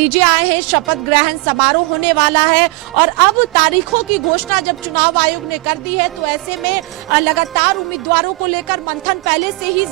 नतीजे आए हैं, शपथ ग्रहण समारोह होने वाला है और अब तारीखों की घोषणा जब चुनाव आयोग ने कर दी है तो ऐसे में लगातार उम्मीदवारों को लेकर मंथन पहले से ही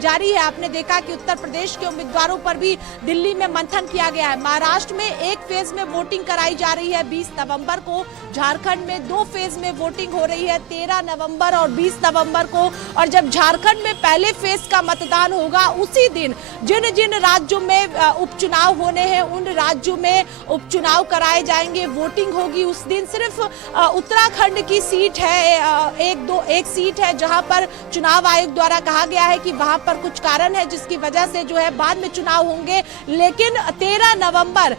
जारी है। आपने देखा कि उत्तर प्रदेश के उम्मीदवारों पर भी दिल्ली में मंथन किया गया है। महाराष्ट्र में एक फेज में वोटिंग कराई जा रही है 20 नवंबर को, झारखंड में 2 फेज में वोटिंग हो रही है 13 नवंबर और 20 नवंबर को। और जब झारखंड में पहले फेज का मतदान होगा उसी दिन जिन जिन राज्यों में उपचुनाव होने हैं उन राज्यों में उपचुनाव कराए जाएंगे, वोटिंग होगी उस दिन। सिर्फ उत्तराखंड की सीट है, एक सीट है जहां पर चुनाव आयोग द्वारा कहा गया है कि वहां पर कुछ कारण है जिसकी वजह से जो है बाद में चुनाव होंगे। लेकिन 13 नवंबर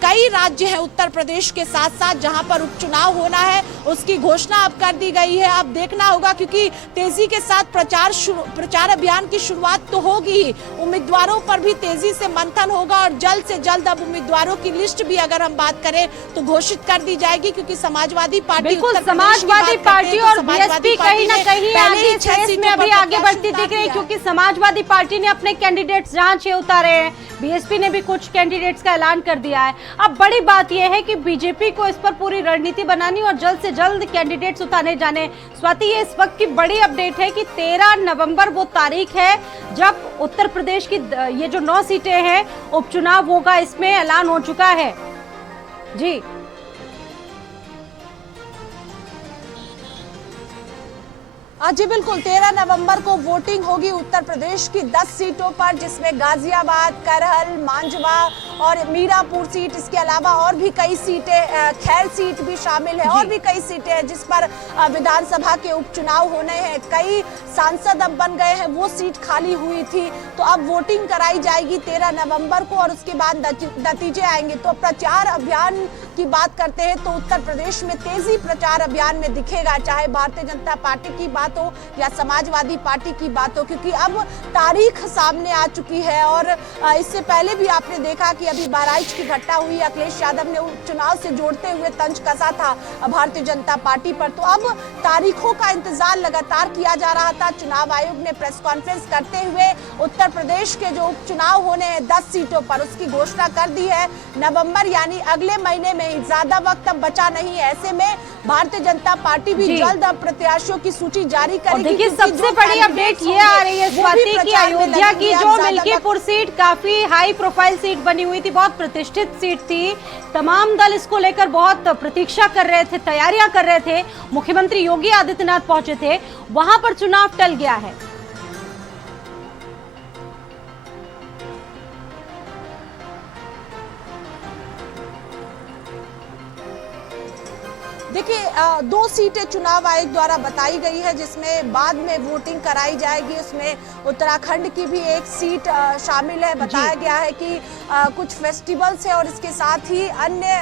कई राज्य हैं उत्तर प्रदेश के साथ साथ जहां पर उपचुनाव होना है, उसकी घोषणा अब कर दी गई है। अब देखना होगा क्योंकि तेजी के साथ प्रचार अभियान की शुरुआत तो होगी ही, उम्मीदवारों पर भी तेजी से मंथन होगा और जल्द से जल्द अब उम्मीदवारों की लिस्ट भी अगर हम बात करें तो घोषित कर दी जाएगी क्योंकि समाजवादी पार्टी समाजवादी पार्टी और बीएसपी कहीं ना कहीं आगे रेस में अभी आगे बढ़ती दिख रही है क्योंकि समाजवादी पार्टी ने अपने कैंडिडेट्स जहां 6 उतारे हैं, बीएसपी ने भी कुछ कैंडिडेट्स का ऐलान कर दिया है। अब बड़ी बात यह है कि बीजेपी को इस पर पूरी रणनीति बनानी और जल्द से जल्द कैंडिडेट्स उतारे जाने। स्वाति, ये इस वक्त की बड़ी अपडेट है कि 13 नवंबर वो तारीख है जब उत्तर प्रदेश की ये जो 9 सीटें हैं उपचुनाव होगा, इसमें ऐलान हो चुका है। जी जी बिल्कुल, 13 नवंबर को वोटिंग होगी उत्तर प्रदेश की 10 सीटों पर जिसमें गाजियाबाद, करहल, मांझवा और मीरापुर सीट, इसके अलावा और भी कई सीटें, खैर सीट भी शामिल है और भी कई सीटें हैं जिस पर विधानसभा के उपचुनाव होने हैं। कई सांसद अब बन गए हैं, वो सीट खाली हुई थी तो अब वोटिंग कराई जाएगी 13 नवंबर को और उसके बाद नतीजे आएंगे। तो प्रचार अभियान की बात करते हैं तो उत्तर प्रदेश में तेजी प्रचार अभियान में दिखेगा, चाहे भारतीय जनता पार्टी की बात हो या समाजवादी पार्टी की बात हो, क्योंकि अब तारीख सामने आ चुकी है। और इससे पहले भी आपने देखा कि अभी बहराइच की घटना हुई, अखिलेश यादव ने उपचुनाव से जोड़ते हुए तंज कसा था भारतीय जनता पार्टी पर। तो अब तारीखों का इंतजार लगातार किया जा रहा था। चुनाव आयोग ने प्रेस कॉन्फ्रेंस करते हुए उत्तर प्रदेश के जो उपचुनाव होने हैं 10 सीटों पर उसकी घोषणा कर दी है। नवंबर यानी अगले महीने में ही, ज्यादा वक्त अब बचा नहीं है। ऐसे में भारतीय जनता पार्टी भी जल्द अब प्रत्याशियों की सूची जारी करेगी। देखिए सबसे बड़ी अपडेट ये आ रही है स्वाति की अयोध्या की जो मिल्कीपुर सीट काफी हाई प्रोफाइल सीट बनी हुई थी, बहुत प्रतिष्ठित सीट थी, तमाम दल इसको लेकर बहुत प्रतीक्षा कर रहे थे, तैयारियां कर रहे थे। मुख्यमंत्री योगी आदित्यनाथ पहुंचे थे, वहां पर चुनाव टल गया है। देखिए 2 सीटें चुनाव आयोग द्वारा बताई गई है जिसमें बाद में वोटिंग कराई जाएगी। उसमें उत्तराखंड की भी एक सीट शामिल है। बताया गया है कि कुछ फेस्टिवल्स है और इसके साथ ही अन्य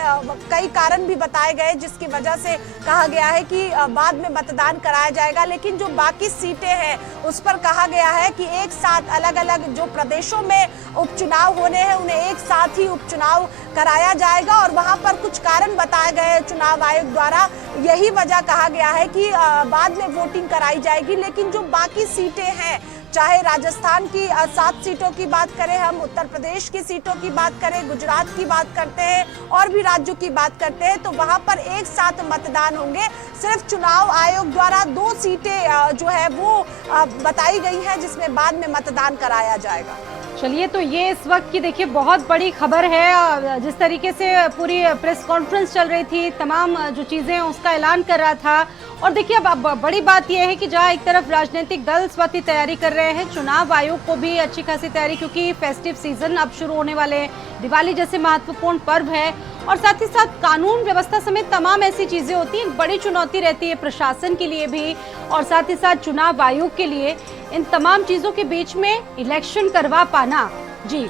कई कारण भी बताए गए जिसकी वजह से कहा गया है कि बाद में मतदान कराया जाएगा। लेकिन जो बाकी सीटें हैं उस पर कहा गया है कि एक साथ अलग अलग जो प्रदेशों में उपचुनाव होने हैं उन्हें एक साथ ही उपचुनाव कराया जाएगा और वहां पर कुछ कारण बताए गए चुनाव आयोग द्वारा। यही वजह कहा गया है कि बाद में वोटिंग कराई जाएगी। लेकिन जो बाकी सीटें हैं, चाहे राजस्थान की 7 सीटों की बात करें, हम उत्तर प्रदेश की सीटों की बात करें, गुजरात की बात करते हैं और भी राज्यों की बात करते हैं, तो वहां पर एक साथ मतदान होंगे। सिर्फ चुनाव आयोग द्वारा 2 सीटें जो है वो बताई गई हैं जिसमें बाद में मतदान कराया जाएगा। चलिए, तो ये इस वक्त की देखिए बहुत बड़ी खबर है। जिस तरीके से पूरी प्रेस कॉन्फ्रेंस चल रही थी, तमाम जो चीजें हैं उसका ऐलान कर रहा था। और देखिए अब बड़ी बात यह है कि जहां एक तरफ राजनीतिक दल स्वाति तैयारी कर रहे हैं, चुनाव आयोग को भी अच्छी खासी तैयारी, क्योंकि फेस्टिव सीजन अब शुरू होने वाले, दिवाली जैसे महत्वपूर्ण पर्व है और साथ ही साथ कानून व्यवस्था समेत तमाम ऐसी चीजें होती हैं। बड़ी चुनौती रहती है प्रशासन के लिए भी और साथ ही साथ चुनाव आयोग के लिए, इन तमाम चीजों के बीच में इलेक्शन करवा पाना। जी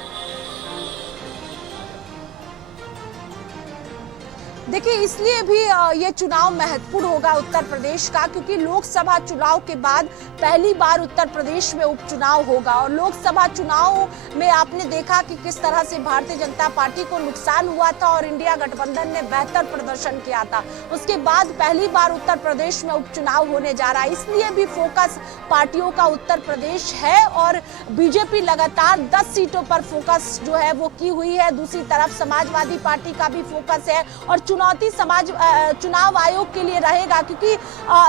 देखिए, इसलिए भी ये चुनाव महत्वपूर्ण होगा उत्तर प्रदेश का, क्योंकि लोकसभा चुनाव के बाद पहली बार उत्तर प्रदेश में उपचुनाव होगा। और लोकसभा चुनाव में आपने देखा कि किस तरह से भारतीय जनता पार्टी को नुकसान हुआ था और इंडिया गठबंधन ने बेहतर प्रदर्शन किया था। उसके बाद पहली बार उत्तर प्रदेश में उपचुनाव होने जा रहा है, इसलिए भी फोकस पार्टियों का उत्तर प्रदेश है। और बीजेपी लगातार 10 सीटों पर फोकस जो है वो की हुई है। दूसरी तरफ समाजवादी पार्टी का भी फोकस है और चुनौती चुनाव आयोग के लिए रहेगा, क्योंकि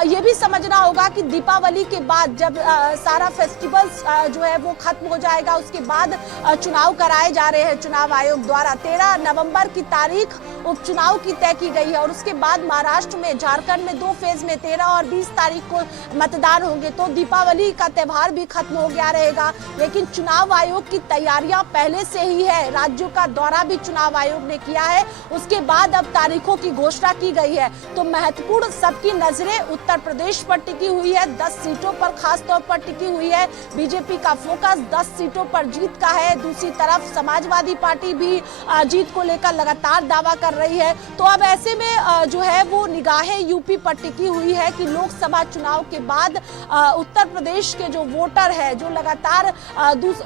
ये भी समझना होगा कि दीपावली के बाद जब सारा फेस्टिवल्स जो है वो खत्म हो जाएगा, उसके बाद चुनाव कराए जा रहे हैं चुनाव आयोग द्वारा। 13 नवंबर की तारीख उपचुनाव की तय की गई है और उसके बाद महाराष्ट्र में, झारखंड में 2 फेज में 13 और 20 तारीख को मतदान होंगे। तो दीपावली का त्यौहार भी खत्म हो गया रहेगा, लेकिन चुनाव आयोग की तैयारियां पहले से ही है। राज्यों का दौरा भी चुनाव आयोग ने किया है, उसके बाद अब तारीखों की घोषणा की गई है। तो महत्वपूर्ण सबकी नजरें उत्तर प्रदेश पर टिकी हुई है, 10 सीटों पर खास तौर पर टिकी हुई है। बीजेपी का फोकस 10 सीटों पर जीत का है। दूसरी तरफ समाजवादी पार्टी भी जीत को लेकर लगातार दावा कर रही है। तो अब ऐसे में जो है वो निगाहें यूपी पर टिकी हुई है कि लोकसभा चुनाव के बाद उत्तर प्रदेश के जो वोटर है, जो लगातार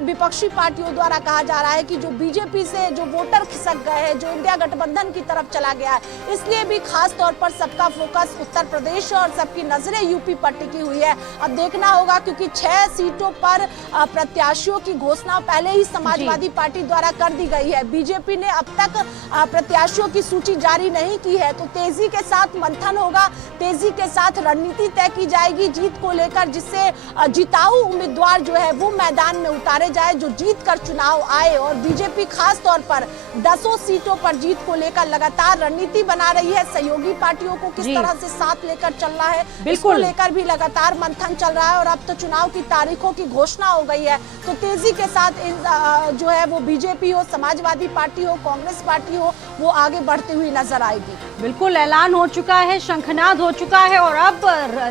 विपक्षी पार्टियों द्वारा कहा जा रहा है कि जो बीजेपी से जो वोटर खिसक गए हैं, जो इंडिया गठबंधन की तरफ चला गया है, इसलिए भी खास तौर पर सबका फोकस उत्तर प्रदेश और सबकी नजरें यूपी पर टिकी हुई है। अब देखना होगा, क्योंकि 6 सीटों पर प्रत्याशियों की घोषणा पहले ही समाजवादी पार्टी द्वारा कर दी गई है। बीजेपी ने अब तक प्रत्याशियों की सूची जारी नहीं की है। तो तेजी के साथ मंथन होगा, तेजी के साथ रणनीति तय की जाएगी जीत को लेकर, जिससे जिताऊ उम्मीदवार जो है वो मैदान में उतारे जाए, जो जीत कर चुनाव आए। और बीजेपी खास तौर पर 10 सीटों पर जीत को लेकर लगातार रणनीति बना रही है। सहयोगी पार्टियों को किस तरह से साथ लेकर चलना है, इसको लेकर भी लगातार मंथन चल रहा है। और अब तो चुनाव की तारीखों की घोषणा हो गई है, तो तेजी के साथ जो है वो बीजेपी हो, समाजवादी पार्टी हो, कांग्रेस पार्टी हो, वो आगे बढ़ती हुई नजर आएगी। बिल्कुल ऐलान हो चुका है, शंखनाद हो चुका है और अब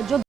जो